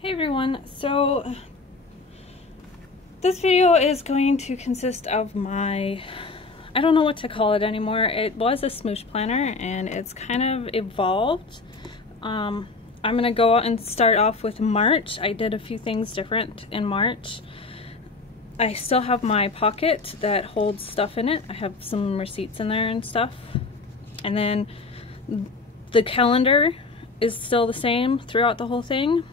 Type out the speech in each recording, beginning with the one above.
Hey everyone, so this video is going to consist of my, I don't know what to call it anymore. It was a smoosh planner and it's kind of evolved. I'm gonna go out and start off with March. I did a few things different in March. I still have my pocket that holds stuff in it. I have some receipts in there and stuff. And then the calendar is still the same throughout the whole thing.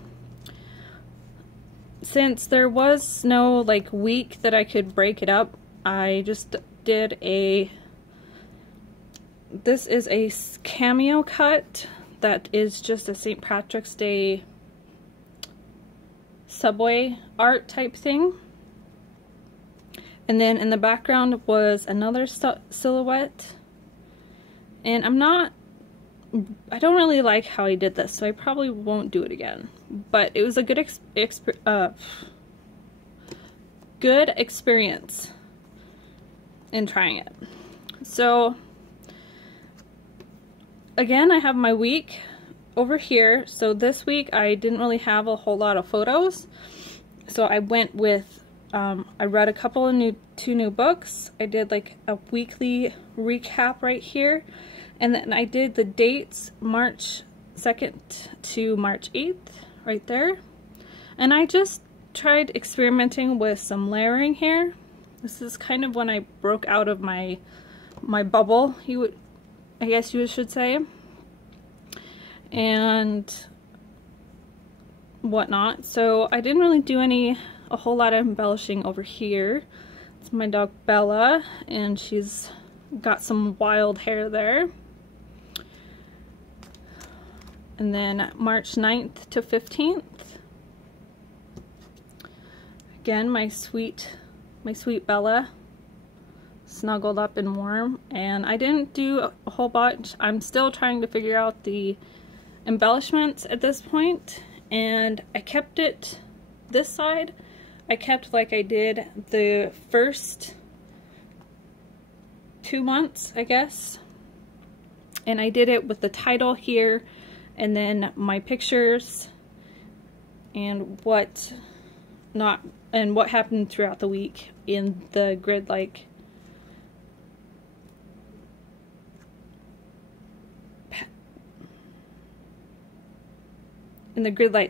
Since there was no like week that I could break it up, I just did this is a cameo cut that is just a St. Patrick's Day subway art type thing. And then in the background was another silhouette. And I don't really like how I did this, so I probably won't do it again. But it was a good experience in trying it. So again, I have my week over here. So this week I didn't really have a whole lot of photos. So I went with, I read a couple of two new books. I did like a weekly recap right here. And then I did the dates March 2nd to March 8th right there. And I just tried experimenting with some layering here. This is kind of when I broke out of my bubble, I guess you should say. And whatnot. So I didn't really do a whole lot of embellishing over here. It's my dog Bella, and she's got some wild hair there. And then March 9th to 15th. Again, my sweet Bella, snuggled up and warm. And I didn't do a whole bunch. I'm still trying to figure out the embellishments at this point. And I kept it this side. I kept like I did the first 2 months, I guess. And I did it with the title here, and then my pictures and what happened throughout the week in the grid light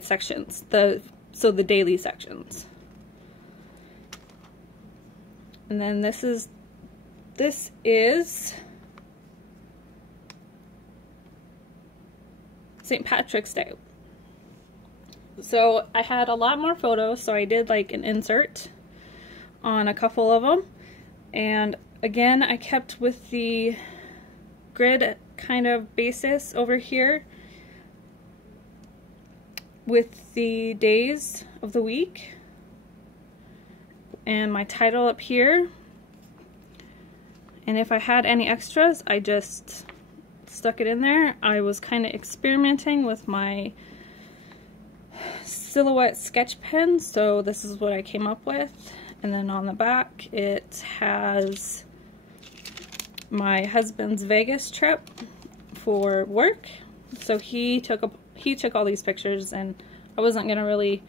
sections, so the daily sections. And then this is St. Patrick's Day. So I had a lot more photos, so I did like an insert on a couple of them. And again, I kept with the grid kind of basis over here with the days of the week. And my title up here. And if I had any extras, I just stuck it in there. I was kind of experimenting with my silhouette sketch pen, so this is what I came up with. And then on the back it has my husband's Vegas trip for work. So he took all these pictures, and I wasn't gonna really,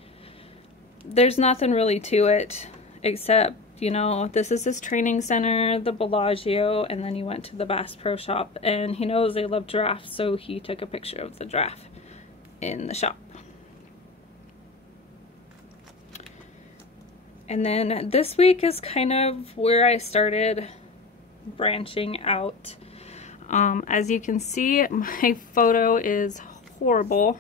there's nothing really to it except, you know, this is his training center, the Bellagio, and then he went to the Bass Pro Shop, and he knows they love giraffes, so he took a picture of the giraffe in the shop. And then this week is kind of where I started branching out. As you can see, my photo is horrible.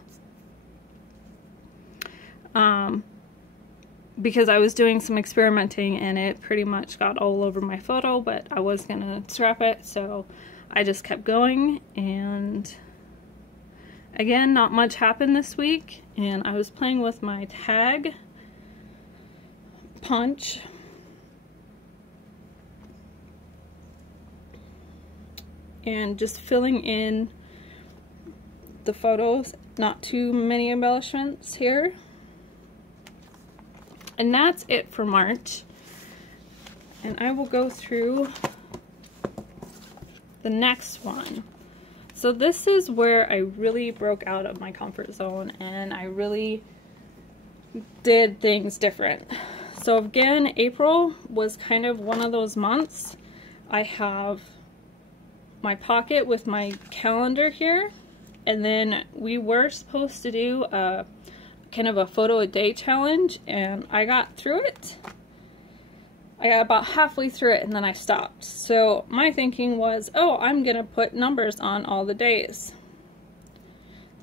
Because I was doing some experimenting and it pretty much got all over my photo, but I was gonna scrap it, so I just kept going. And again, not much happened this week, and I was playing with my tag punch. And just filling in the photos, not too many embellishments here. And that's it for March. And I will go through the next one. So this is where I really broke out of my comfort zone, and I really did things different. So again, April was kind of one of those months. I have my pocket with my calendar here, and then we were supposed to do a kind of a photo a day challenge, and I got through it. I got about halfway through it and then I stopped. So my thinking was, oh, I'm gonna put numbers on all the days.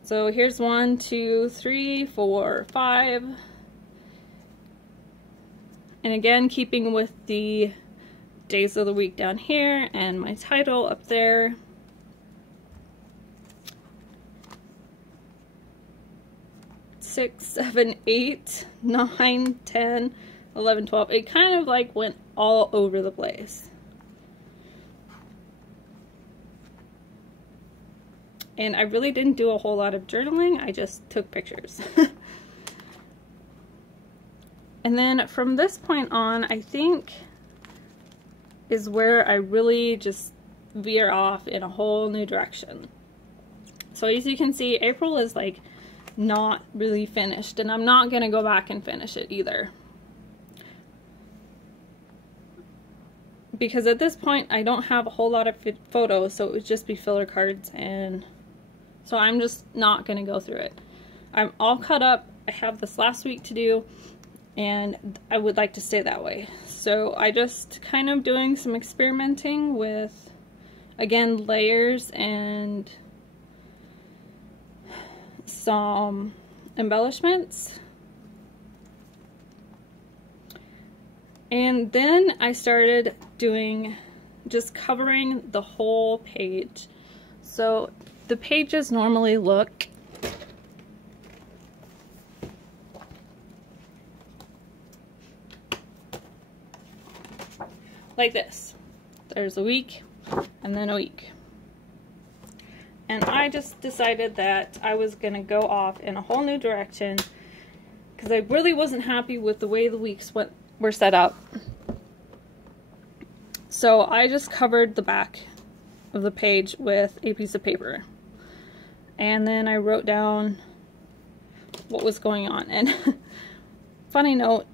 So here's 1, 2, 3, 4, 5. And again, keeping with the days of the week down here and my title up there. Six, 7, 8, 9, 10, 11, 12. It kind of like went all over the place. And I really didn't do a whole lot of journaling. I just took pictures. And then from this point on, I think is where I really just veer off in a whole new direction. So as you can see, April is like not really finished, and I'm not gonna go back and finish it either. Because at this point, I don't have a whole lot of photos, so it would just be filler cards, and so I'm just not gonna go through it. I'm all caught up. I have this last week to do, and I would like to stay that way. So I just kind of doing some experimenting with, again, layers and some embellishments. And then I started doing, just covering the whole page. So the pages normally look like this. There's a week and then a week. And I just decided that I was going to go off in a whole new direction because I really wasn't happy with the way the weeks were set up. So I just covered the back of the page with a piece of paper. And then I wrote down what was going on. And funny note,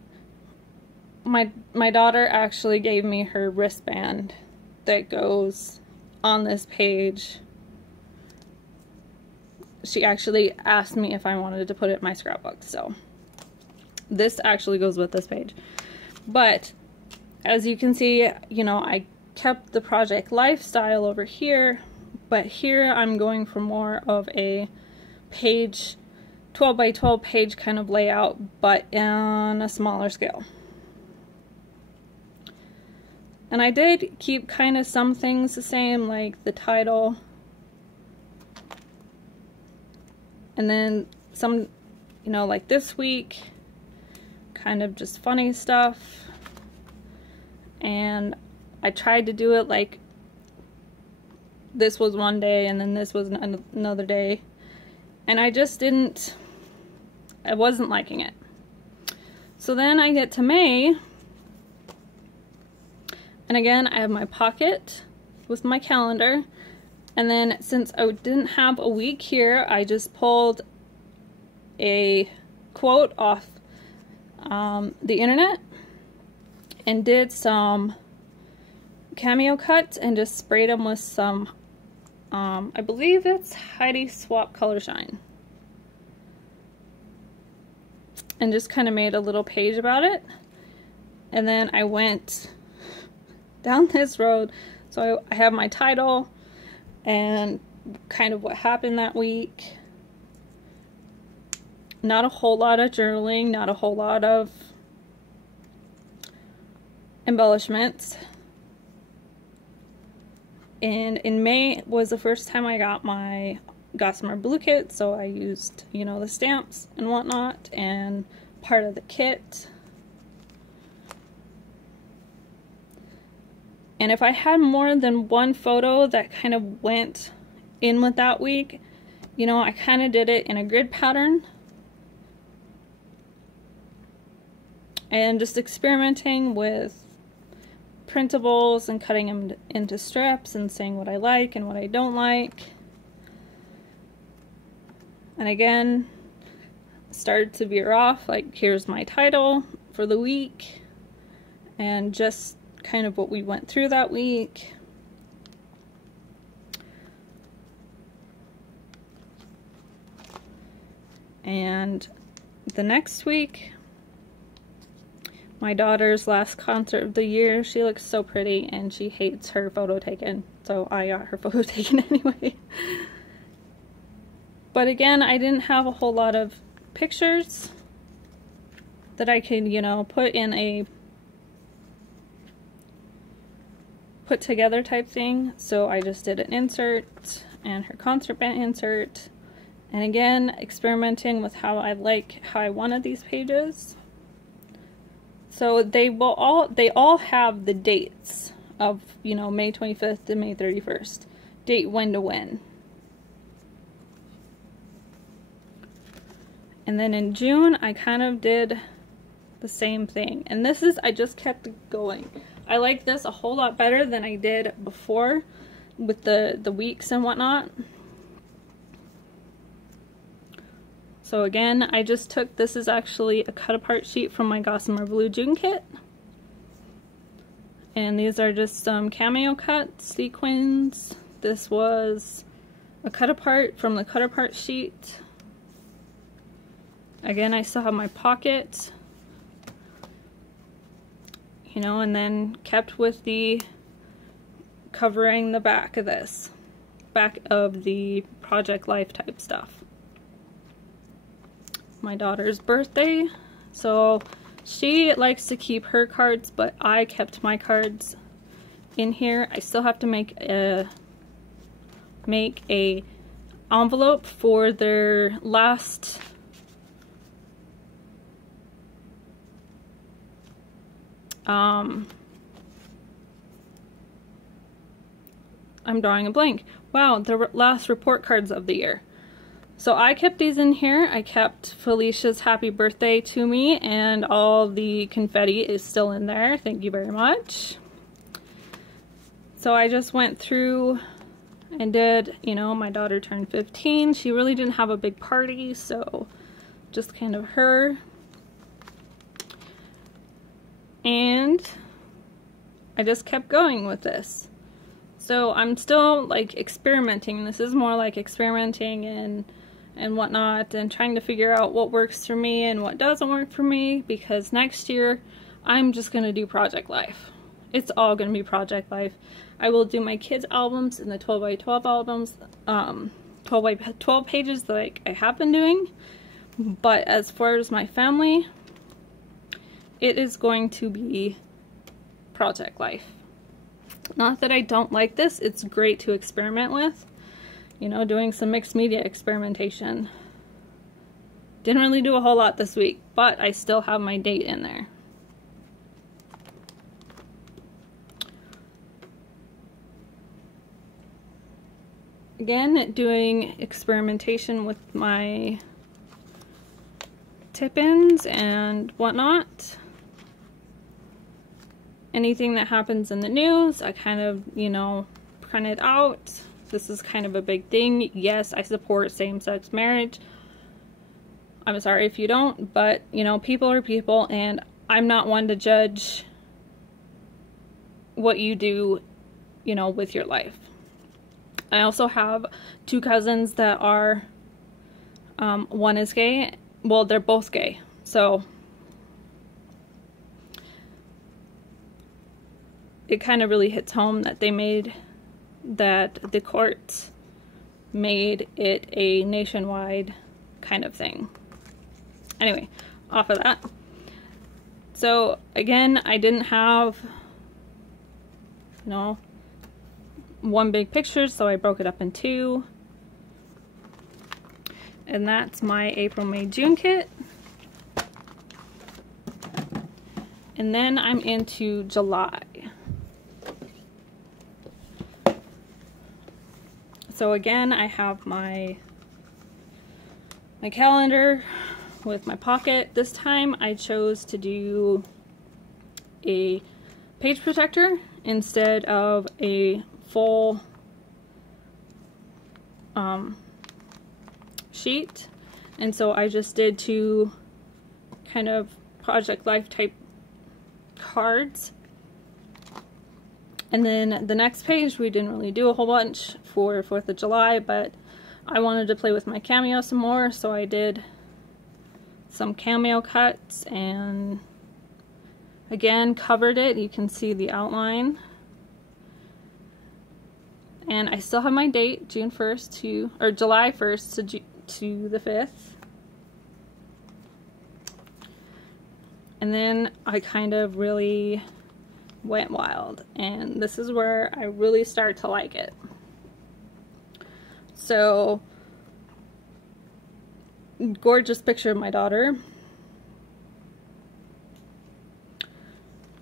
my daughter actually gave me her wristband that goes on this page. She actually asked me if I wanted to put it in my scrapbook, so this actually goes with this page. But as you can see, you know, I kept the project lifestyle over here, but here I'm going for more of a page, 12 by 12 page kind of layout, but on a smaller scale. And I did keep kind of some things the same, like the title. And then some, you know, like this week, kind of just funny stuff. And I tried to do it like this was one day and then this was another day. And I just didn't, I wasn't liking it. So then I get to May. And again, I have my pocket with my calendar. And then since I didn't have a week here, I just pulled a quote off the internet and did some cameo cuts and just sprayed them with some, I believe it's Heidi Swap Color Shine. And just kind of made a little page about it. And then I went down this road. So I have my title and kind of what happened that week. Not a whole lot of journaling, not a whole lot of embellishments. And in May was the first time I got my Gossamer Blue kit, so I used, you know, the stamps and whatnot and part of the kit. And if I had more than one photo that kind of went in with that week, you know, I kind of did it in a grid pattern. And just experimenting with printables and cutting them into strips and saying what I like and what I don't like. And again, started to veer off. Like, here's my title for the week and just kind of what we went through that week. And the next week, my daughter's last concert of the year. She looks so pretty and she hates her photo taken, so I got her photo taken anyway. But again, I didn't have a whole lot of pictures that I could, you know, put in a put together type thing. So I just did an insert and her concert band insert. And again, experimenting with how I wanted these pages. So they all have the dates of, you know, May 25th to May 31st. Date when to when. And then in June, I kind of did the same thing. And this is, I just kept going. I like this a whole lot better than I did before with the weeks and whatnot. So again, I just took, this is actually a cut apart sheet from my Gossamer Blue June kit. And these are just some cameo cuts, sequins. This was a cut apart from the cut apart sheet. Again, I still have my pocket, you know, and then kept with the covering the back of this, back of the Project Life type stuff. My daughter's birthday, so she likes to keep her cards, but I kept my cards in here. I still have to make a envelope for their last I'm drawing a blank. Wow, the last report cards of the year. So I kept these in here. I kept Felicia's happy birthday to me, and all the confetti is still in there. Thank you very much. So I just went through and did, you know, my daughter turned 15. She really didn't have a big party, so just kind of her. And I just kept going with this. So I'm still like experimenting. This is more like experimenting and whatnot, and trying to figure out what works for me and what doesn't work for me, because next year I'm just gonna do Project Life. It's all gonna be Project Life. I will do my kids' albums and the 12x12 albums, 12x12 pages like I have been doing, but as far as my family, it is going to be Project Life. Not that I don't like this, it's great to experiment with. You know, doing some mixed media experimentation. Didn't really do a whole lot this week, but I still have my date in there. Again, doing experimentation with my tip-ins and whatnot. Anything that happens in the news, I kind of, you know, print it out. This is kind of a big thing. Yes, I support same-sex marriage. I'm sorry if you don't, but, you know, people are people, and I'm not one to judge what you do, you know, with your life. I also have two cousins that are, one is gay. Well, they're both gay, so it kind of really hits home that the courts made it a nationwide kind of thing. Anyway, off of that. So again, I didn't have, you know, one big picture, so I broke it up in two. And that's my April, May, June kit. And then I'm into July. So again, I have my calendar with my pocket. This time I chose to do a page protector instead of a full sheet. And so I just did 2 kind of Project Life type cards. And then the next page, we didn't really do a whole bunch for 4th of July, but I wanted to play with my cameo some more, so I did some cameo cuts and again covered it. You can see the outline. And I still have my date, July 1st to the 5th. And then I kind of really went wild, and this is where I really start to like it. So, gorgeous picture of my daughter.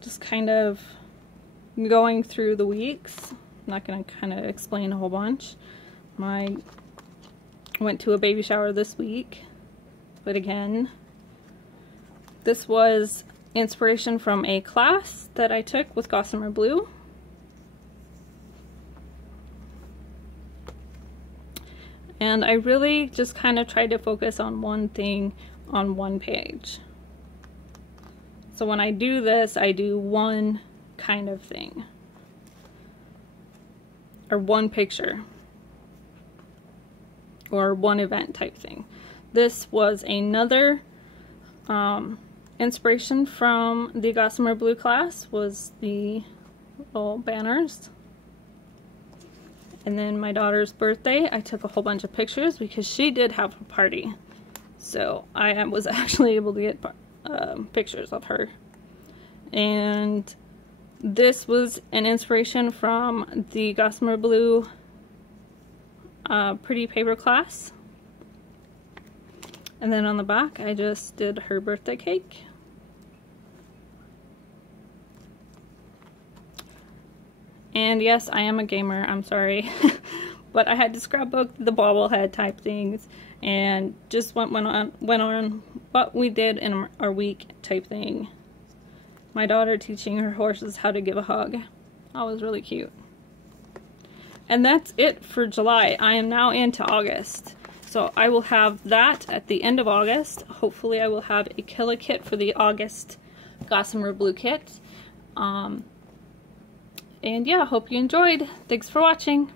Just kind of going through the weeks. I'm not going to kind of explain a whole bunch. I went to a baby shower this week, but again, this was inspiration from a class that I took with Gossamer Blue. And I really just kind of tried to focus on one thing on one page. So when I do this, I do one kind of thing. Or one picture. Or one event type thing. This was another inspiration from the Gossamer Blue class, was the little banners. And then my daughter's birthday, I took a whole bunch of pictures because she did have a party. So I was actually able to get pictures of her. And this was an inspiration from the Gossamer Blue Pretty Paper class. And then on the back, I just did her birthday cake. And yes, I am a gamer, I'm sorry. But I had to scrapbook the bobblehead type things and just went on what we did in our week type thing. My daughter teaching her horses how to give a hug. That was really cute. And that's it for July. I am now into August. So I will have that at the end of August. Hopefully I will have a killer kit for the August Gossamer Blue kit. And yeah, hope you enjoyed. Thanks for watching.